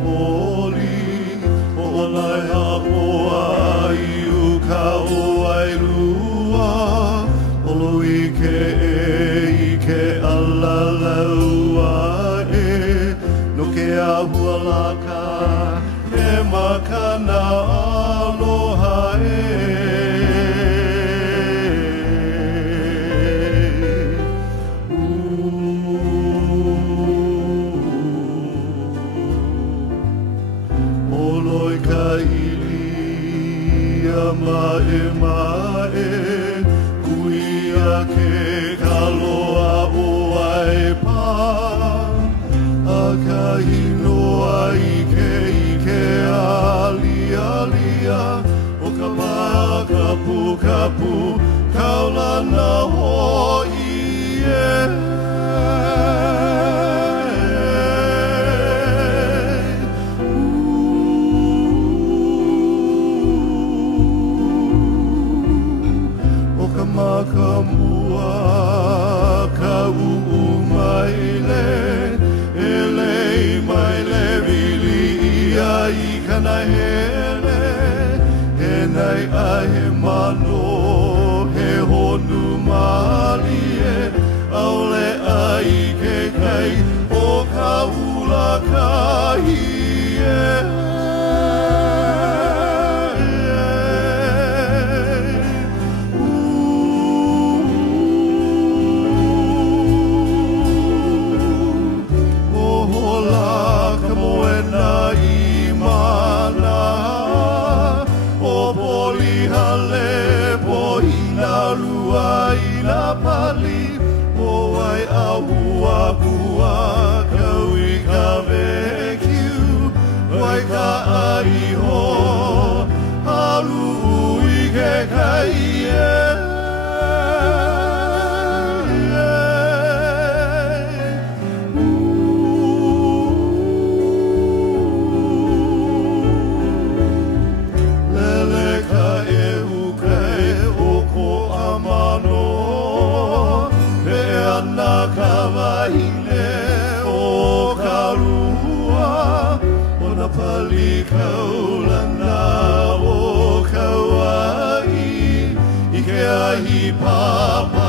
poli o lai hapoa I uka o ai lua olo ike ala laua no ke ahua laka e makana aloha Oloi ka ilia mae kuia ke kaloa o ai pā a ka hinoa ike alia o ka kapu kaulana hoi Makamua ka maile maile vili ia I kana hele he nai he mano he honu malie aole ai ke kai o ka ula kai Ina pali o ai ahua kaui ka vekiu wai ka aiho haru I ke kai Lele ka ka wahine o ka rua o na pali kaulana o ka wai I ke ahi papa